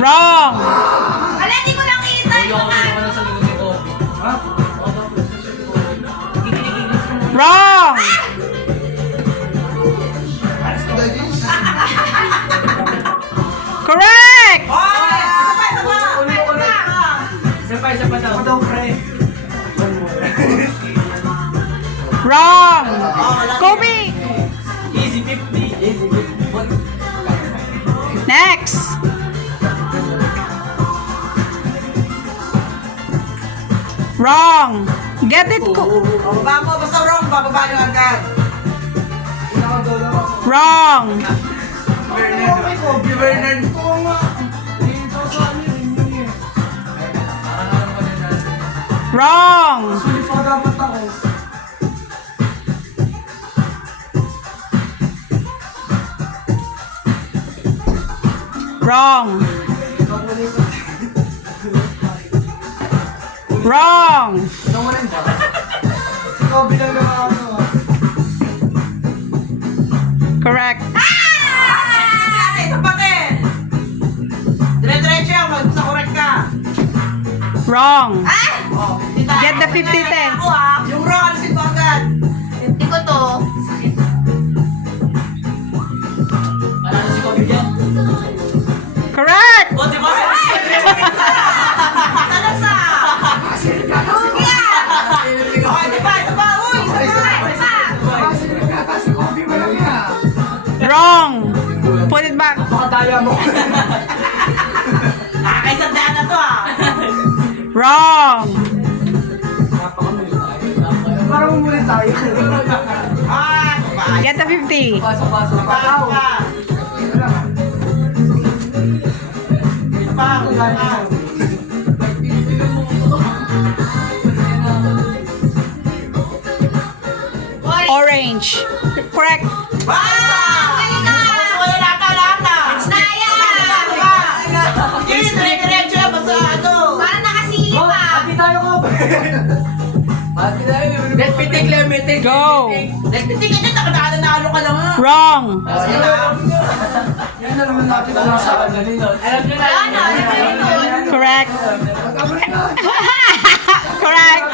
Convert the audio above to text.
Wrong. Wala, di ko lang kita. Wrong. Correct. Isa pa daw, pre. Wrong. Kobe. Easy 50. Easy 50. Next. Wrong. Get it ko. Bababa mo, basta wrong, bababa nyo agad. Wrong. Kobe Bernard. Wrong. Sulit pa dapat ako. Wrong. Wrong. Nawalan ba? Si Kobe lang naman ako. Correct. Ate, sapatin. Dire-diretso yan, wag sa correct ka. Wrong. Oh, Get the 50-10. Ako ah. Yung wrong, alisin ko agad. Hindi ko to. Alala si Kobe dyan? Correct. O, di ba? Talasa. O, di ba? Isa pa, uy, isa pa. Wrong. Put it back. Pakataya mo. Nakakaisandaan na to ah. Wrong. Parang umulit tayo. Ah, babae. Get the 50. Pasok. Pataw ka. Isa pa, isa pa. Orange. Correct. Wow! Wala lata. Naya! Hindi, dire-diretso yan, basta ano. Parang nakasilip Oh, ah. happy tayo, Kobe. Happy tayo. Let me take, let me take. Go. Nagpitigil ka, nakadaan-nalo ka lang ah. Wrong. Sige na. Yan na naman natin ang nasa kanila. Alam nyo na. Wala na, alam mo yun. Correct. Correct.